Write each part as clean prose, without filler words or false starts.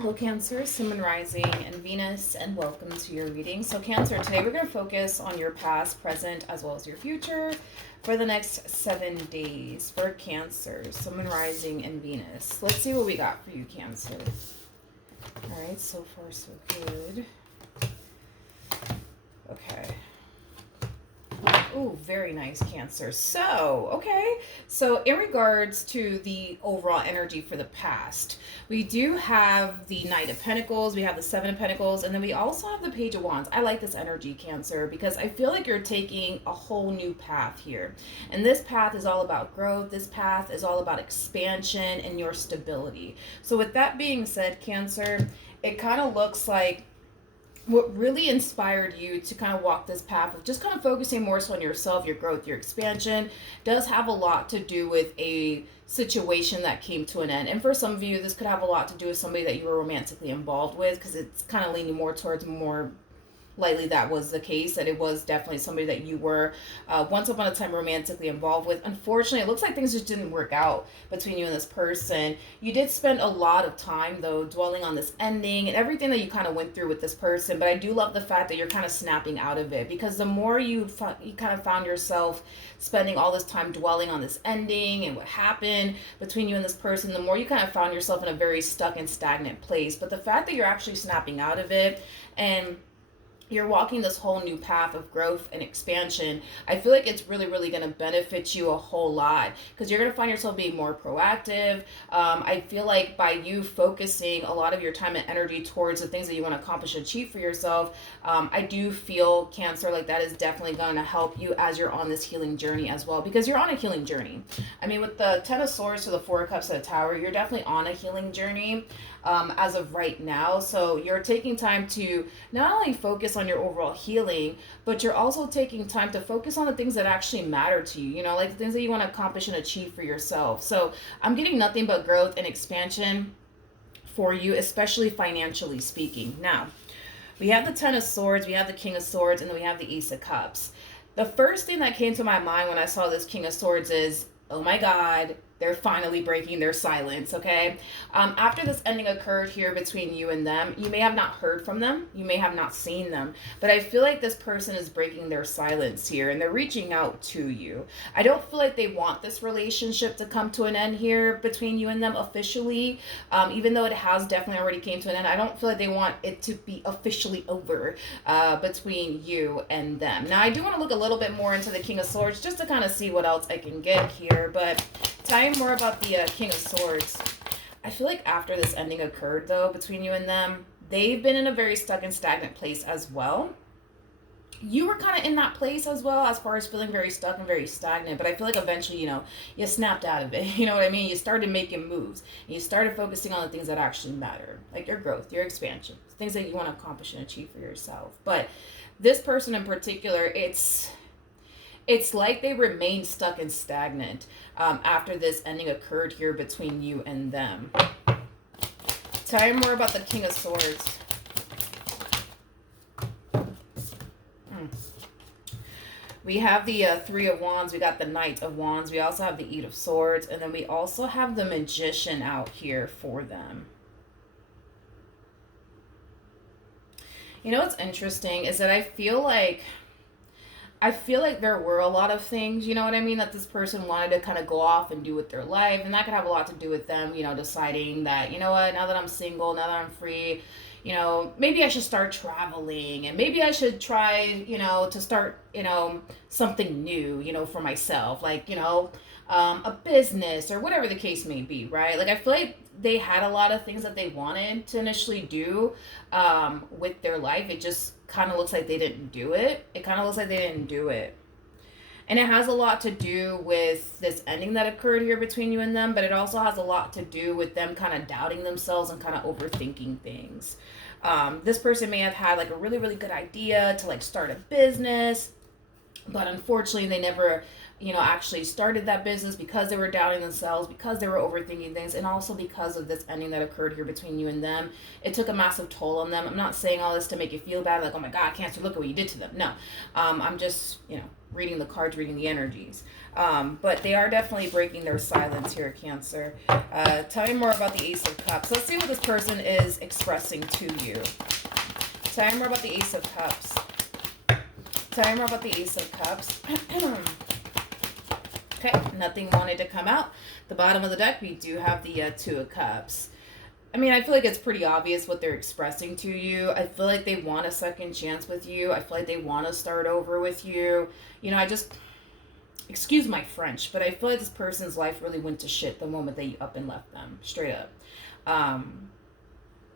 Hello Cancer, Sun, Moon, Rising, and Venus, and welcome to your reading. So Cancer, today we're going to focus on your past, present, as well as your future for the next 7 days for Cancer, Sun, Moon, Rising, and Venus. Let's see what we got for you, Cancer. All right, so far so good. Okay. Oh, very nice, Cancer. So in regards to the overall energy for the past, we do have the Knight of Pentacles, we have the Seven of Pentacles, and then we also have the Page of Wands. I like this energy, Cancer, because I feel like you're taking a whole new path here. And this path is all about growth. This path is all about expansion and your stability. So with that being said, Cancer, it kind of looks like what really inspired you to kind of walk this path of just kind of focusing more so on yourself, your growth, your expansion, does have a lot to do with a situation that came to an end. And for some of you, this could have a lot to do with somebody that you were romantically involved with, because it's kind of leaning more towards more likely that was the case, that it was definitely somebody that you were once upon a time romantically involved with. Unfortunately, it looks like things just didn't work out between you and this person. You did spend a lot of time, though, dwelling on this ending and everything that you kind of went through with this person. But I do love the fact that you're kind of snapping out of it, because the more you kind of found yourself spending all this time dwelling on this ending and what happened between you and this person, the more you kind of found yourself in a very stuck and stagnant place. But the fact that you're actually snapping out of it and you're walking this whole new path of growth and expansion, I feel like it's really, really going to benefit you a whole lot, because you're going to find yourself being more proactive. I feel like by you focusing a lot of your time and energy towards the things that you want to accomplish and achieve for yourself, I do feel, Cancer, like that is definitely going to help you as you're on this healing journey as well, because you're on a healing journey. I mean, with the Ten of Swords to the Four of Cups to the Tower, you're definitely on a healing journey as of right now. So you're taking time to not only focus on your overall healing, but you're also taking time to focus on the things that actually matter to you, like the things that you want to accomplish and achieve for yourself. So I'm getting nothing but growth and expansion for you, especially financially speaking. Now, we have the Ten of Swords, we have the King of Swords, and then we have the Ace of Cups. The first thing that came to my mind when I saw this King of Swords is, oh my God, they're finally breaking their silence, okay? After this ending occurred here between you and them, you may have not heard from them, you may have not seen them, but I feel like this person is breaking their silence here, and they're reaching out to you. I don't feel like they want this relationship to come to an end here between you and them officially, even though it has definitely already came to an end. I don't feel like they want it to be officially over between you and them. Now, I do want to look a little bit more into the King of Swords just to kind of see what else I can get here, but telling more about the King of Swords, I feel like after this ending occurred, though, between you and them, they've been in a very stuck and stagnant place as well. You were kind of in that place as well, as far as feeling very stuck and very stagnant, but I feel like eventually, you snapped out of it. You know what I mean? You started making moves, and you started focusing on the things that actually matter, like your growth, your expansion, things that you want to accomplish and achieve for yourself. But this person in particular, it's like they remain stuck and stagnant after this ending occurred here between you and them. Tell me more about the King of Swords. We have the Three of Wands. We got the Knight of Wands. We also have the Eight of Swords. And then we also have the Magician out here for them. What's interesting is that I feel like there were a lot of things, you know what I mean, that this person wanted to kind of go off and do with their life. And that could have a lot to do with them, deciding that, now that I'm single, now that I'm free, maybe I should start traveling, and maybe I should try, to start, something new, for myself, like, a business or whatever the case may be, right? Like, I feel like they had a lot of things that they wanted to initially do with their life. It just kind of looks like they didn't do it. And it has a lot to do with this ending that occurred here between you and them, but it also has a lot to do with them kind of doubting themselves and kind of overthinking things. This person may have had like a really, really good idea to like start a business, but unfortunately they never, actually started that business because they were doubting themselves, because they were overthinking things, and also because of this ending that occurred here between you and them. It took a massive toll on them. I'm not saying all this to make you feel bad, like, oh my God, Cancer, look at what you did to them. No, I'm just, reading the cards, reading the energies. But they are definitely breaking their silence here, Cancer. Tell me more about the Ace of Cups. Let's see what this person is expressing to you. Tell me more about the Ace of Cups. Tell me more about the Ace of Cups. Okay, nothing wanted to come out. The bottom of the deck, we do have the Two of Cups. I mean, I feel like it's pretty obvious what they're expressing to you. I feel like they want a second chance with you. I feel like they want to start over with you. You know, excuse my French, but I feel like this person's life really went to shit the moment that you up and left them. Straight up.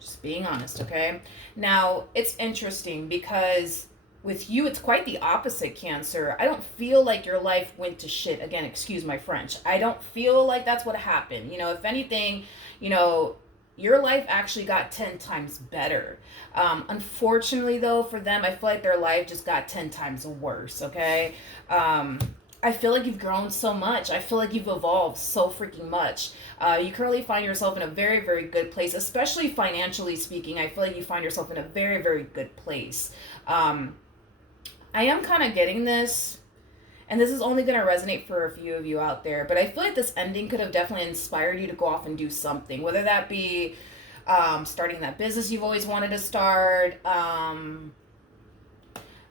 Just being honest, okay? Now, it's interesting because with you, it's quite the opposite, Cancer. I don't feel like your life went to shit. Again, excuse my French. I don't feel like that's what happened. You know, if anything, you know, your life actually got 10 times better. Unfortunately, though, for them, I feel like their life just got 10 times worse, okay? I feel like you've grown so much. I feel like you've evolved so freaking much. You currently find yourself in a very, very good place, especially financially speaking. I feel like you find yourself in a very, very good place. I am kind of getting this, and this is only going to resonate for a few of you out there, but I feel like this ending could have definitely inspired you to go off and do something, whether that be starting that business you've always wanted to start.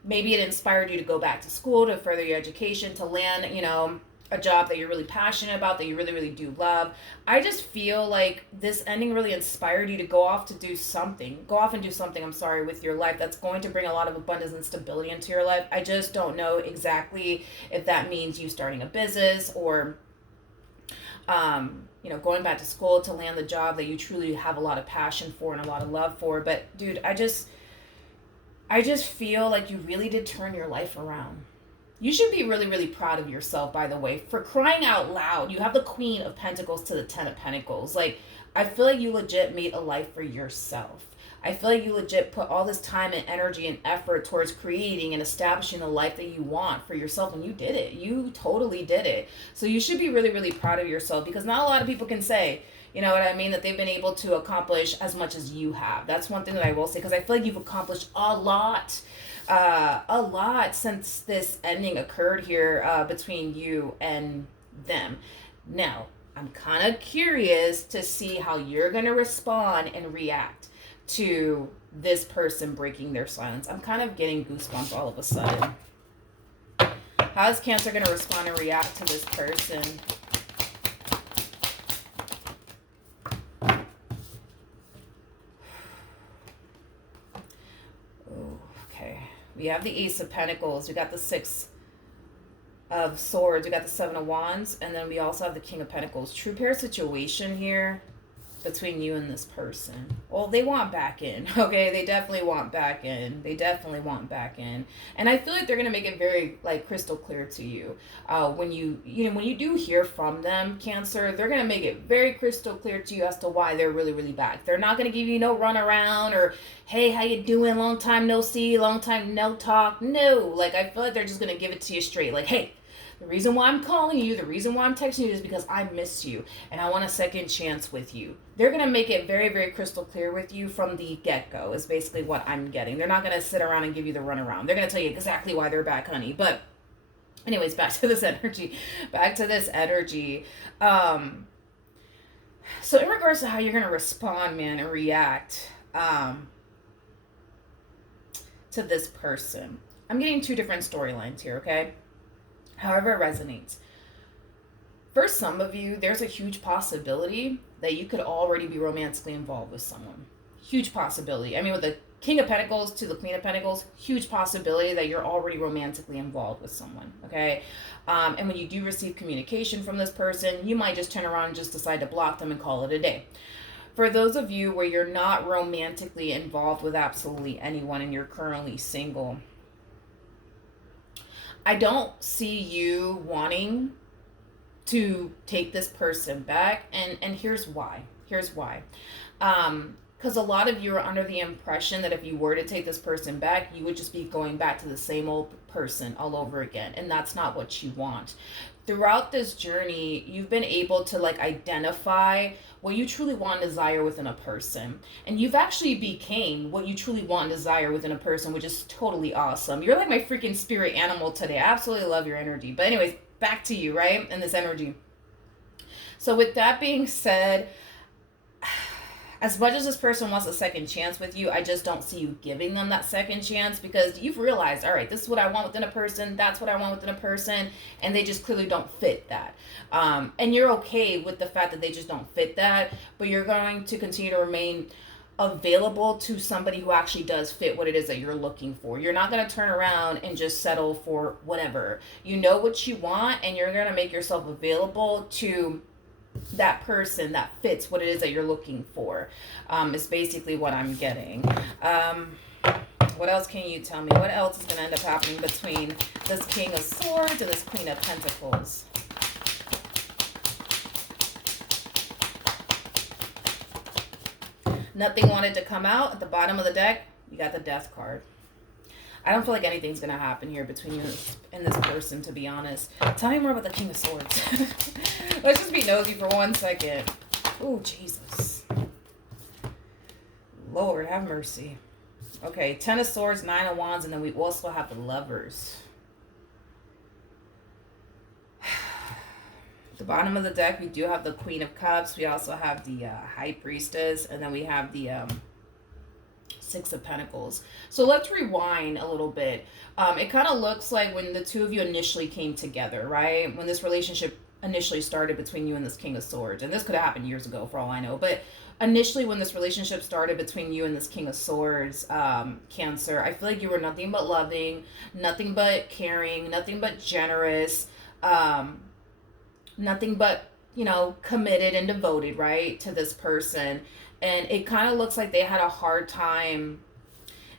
Maybe it inspired you to go back to school to further your education, to land, you know, a job that you're really passionate about, that you really, really do love. I just feel like this ending really inspired you to go off and do something, with your life that's going to bring a lot of abundance and stability into your life. I just don't know exactly if that means you starting a business or, you know, going back to school to land the job that you truly have a lot of passion for and a lot of love for. But dude, I just feel like you really did turn your life around. You should be really, really proud of yourself, by the way. For crying out loud, you have the Queen of Pentacles to the Ten of Pentacles. Like, I feel like you legit made a life for yourself. I feel like you legit put all this time and energy and effort towards creating and establishing the life that you want for yourself, and you did it. You totally did it. So you should be really, really proud of yourself, because not a lot of people can say, you know what I mean, that they've been able to accomplish as much as you have. That's one thing that I will say, because I feel like you've accomplished a lot since this ending occurred here between you and them. Now, I'm kind of curious to see how you're going to respond and react to this person breaking their silence. I'm kind of getting goosebumps all of a sudden. How is Cancer going to respond and react to this person? We have the Ace of Pentacles. We got the Six of Swords. We got the Seven of Wands. And then we also have the King of Pentacles. True pair situation here between you and this person. Well, they want back in. Okay, they definitely want back in. And I feel like they're going to make it very, like, crystal clear to you. When you do hear from them, Cancer, they're going to make it very crystal clear to you as to why they're really, really back. They're not going to give you no run around or, hey, how you doing? Long time no see, long time no talk. No, like, I feel like they're just going to give it to you straight. Like, hey, the reason why I'm calling you, the reason why I'm texting you is because I miss you and I want a second chance with you. They're going to make it very, very crystal clear with you from the get-go is basically what I'm getting. They're not going to sit around and give you the runaround. They're going to tell you exactly why they're back, honey. But anyways, back to this energy. So in regards to how you're going to respond, man, and react to this person, I'm getting two different storylines here, okay? However it resonates. For some of you, there's a huge possibility that you could already be romantically involved with someone. Huge possibility. I mean, with the King of Pentacles to the Queen of Pentacles, huge possibility that you're already romantically involved with someone, okay? And when you do receive communication from this person, you might just turn around and just decide to block them and call it a day. For those of you where you're not romantically involved with absolutely anyone and you're currently single, I don't see you wanting to take this person back, and here's why. because a lot of you are under the impression that if you were to take this person back, you would just be going back to the same old person all over again. And that's not what you want. Throughout this journey, you've been able to like identify what you truly want and desire within a person. And you've actually became what you truly want and desire within a person, which is totally awesome. You're like my freaking spirit animal today. I absolutely love your energy. But anyways, back to you, right? And this energy. So with that being said, as much as this person wants a second chance with you, I just don't see you giving them that second chance, because you've realized, all right, this is what I want within a person, that's what I want within a person, and they just clearly don't fit that. And you're okay with the fact that they just don't fit that, but you're going to continue to remain available to somebody who actually does fit what it is that you're looking for. You're not going to turn around and just settle for whatever. You know what you want, and you're going to make yourself available to that person that fits what it is that you're looking for, is basically what I'm getting. What else can you tell me? What else is going to end up happening between this King of Swords and this Queen of Pentacles? Nothing wanted to come out. At the bottom of the deck, you got the Death card. I don't feel like anything's going to happen here between you and this person, to be honest. Tell me more about the King of Swords. Let's just be nosy for 1 second. Oh, Jesus. Lord, have mercy. Okay, Ten of Swords, Nine of Wands, and then we also have the Lovers. At the bottom of the deck, we do have the Queen of Cups. We also have the High Priestess, and then we have the Six of Pentacles. So let's rewind a little bit. It kind of looks like when the two of you initially came together, right? When this relationship initially started between you and this King of Swords. And this could have happened years ago for all I know. But initially when this relationship started between you and this King of Swords, Cancer, I feel like you were nothing but loving, nothing but caring, nothing but generous, nothing but, you know, committed and devoted, right, to this person. And it kind of looks like they had a hard time.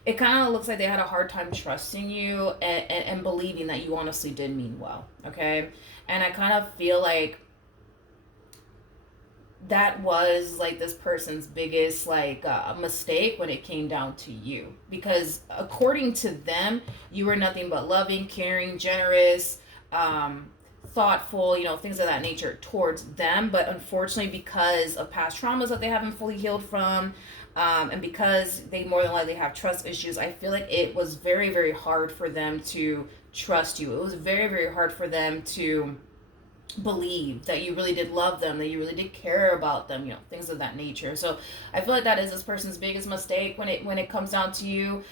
It kind of looks like they had a hard time trusting you and believing that you honestly did mean well, okay? And I kind of feel like that was like this person's biggest like mistake when it came down to you, because according to them, you were nothing but loving, caring, generous, thoughtful, you know, things of that nature towards them. But unfortunately, because of past traumas that they haven't fully healed from, and because they more than likely have trust issues, I feel like it was very, very hard for them to trust you. It was very, very hard for them to believe that you really did love them, that you really did care about them, you know, things of that nature. So I feel like that is this person's biggest mistake when it comes down to you,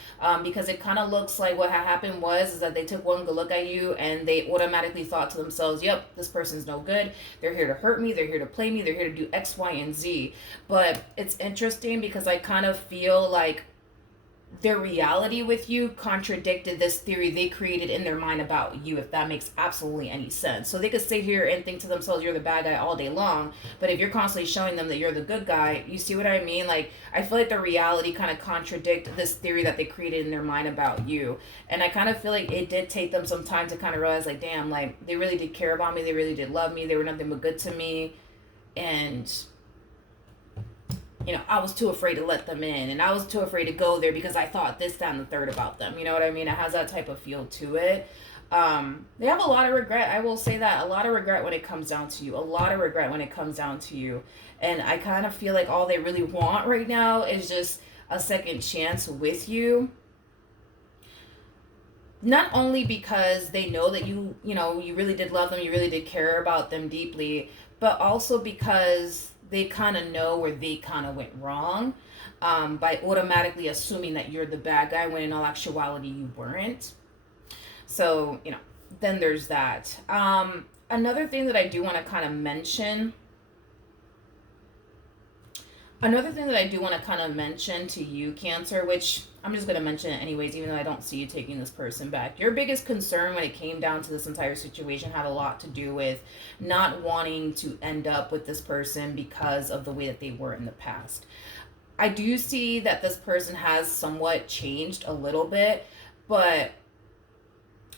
because it kind of looks like what happened is that they took one good look at you and they automatically thought to themselves, yep, this person's no good, they're here to hurt me, they're here to play me, they're here to do X, Y, and Z. But it's interesting because I kind of feel like their reality with you contradicted this theory they created in their mind about you, if that makes absolutely any sense. So they could sit here and think to themselves, you're the bad guy all day long, but if you're constantly showing them that you're the good guy, you see what I mean? Like, I feel like the reality kind of contradict this theory that they created in their mind about you. And I kind of feel like it did take them some time to kind of realize, like, damn, like, they really did care about me, they really did love me, they were nothing but good to me, and you know, I was too afraid to let them in, and I was too afraid to go there because I thought this, that, and the third about them. You know what I mean? It has that type of feel to it. They have a lot of regret. I will say that. A lot of regret when it comes down to you. A lot of regret when it comes down to you. And I kind of feel like all they really want right now is just a second chance with you. Not only because they know that you know, you really did love them, you really did care about them deeply, but also because they kind of know where they kind of went wrong, by automatically assuming that you're the bad guy when in all actuality you weren't. So, you know, then there's that. Another thing that I do want to kind of mention to you, Cancer, which I'm just going to mention it anyways, even though I don't see you taking this person back. Your biggest concern when it came down to this entire situation had a lot to do with not wanting to end up with this person because of the way that they were in the past. I do see that this person has somewhat changed a little bit, but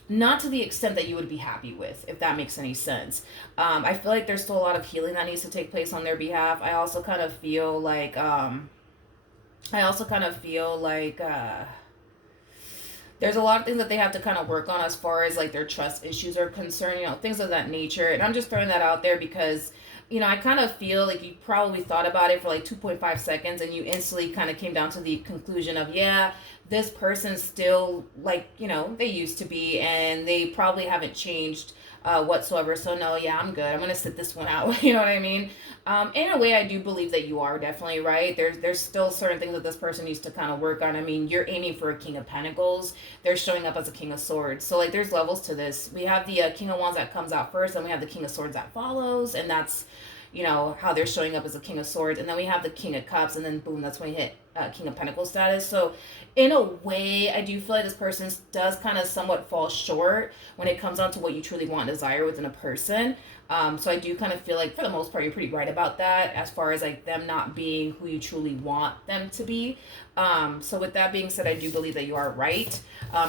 not to the extent that you would be happy with, if that makes any sense. I feel like there's still a lot of healing that needs to take place on their behalf. I also kind of feel like I also kind of feel like there's a lot of things that they have to kind of work on as far as like their trust issues are concerned, things of that nature. And I'm just throwing that out there because, I kind of feel like you probably thought about it for like 2.5 seconds and you instantly kind of came down to the conclusion of, yeah, this person's still like, they used to be and they probably haven't changed whatsoever. So, no, yeah, I'm good. I'm going to sit this one out. You know what I mean? In a way, I do believe that you are definitely right. There's still certain things that this person needs to kind of work on. I mean, you're aiming for a King of Pentacles. They're showing up as a King of Swords. So like, there's levels to this. We have the King of Wands that comes out first, and we have the King of Swords that follows, and that's how they're showing up as a King of Swords, and then we have the King of Cups, and then boom, that's when you hit King of Pentacles status. So in a way, I do feel like this person does kind of somewhat fall short when it comes down to what you truly want and desire within a person. So I do kind of feel like for the most part you're pretty right about that as far as like them not being who you truly want them to be. So with that being said, I do believe that you are right,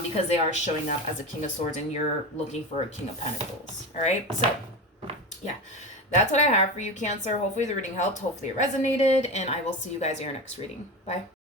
because they are showing up as a King of Swords and you're looking for a King of Pentacles. All right, so yeah, that's what I have for you, Cancer. Hopefully the reading helped, hopefully it resonated, and I will see you guys in your next reading. Bye.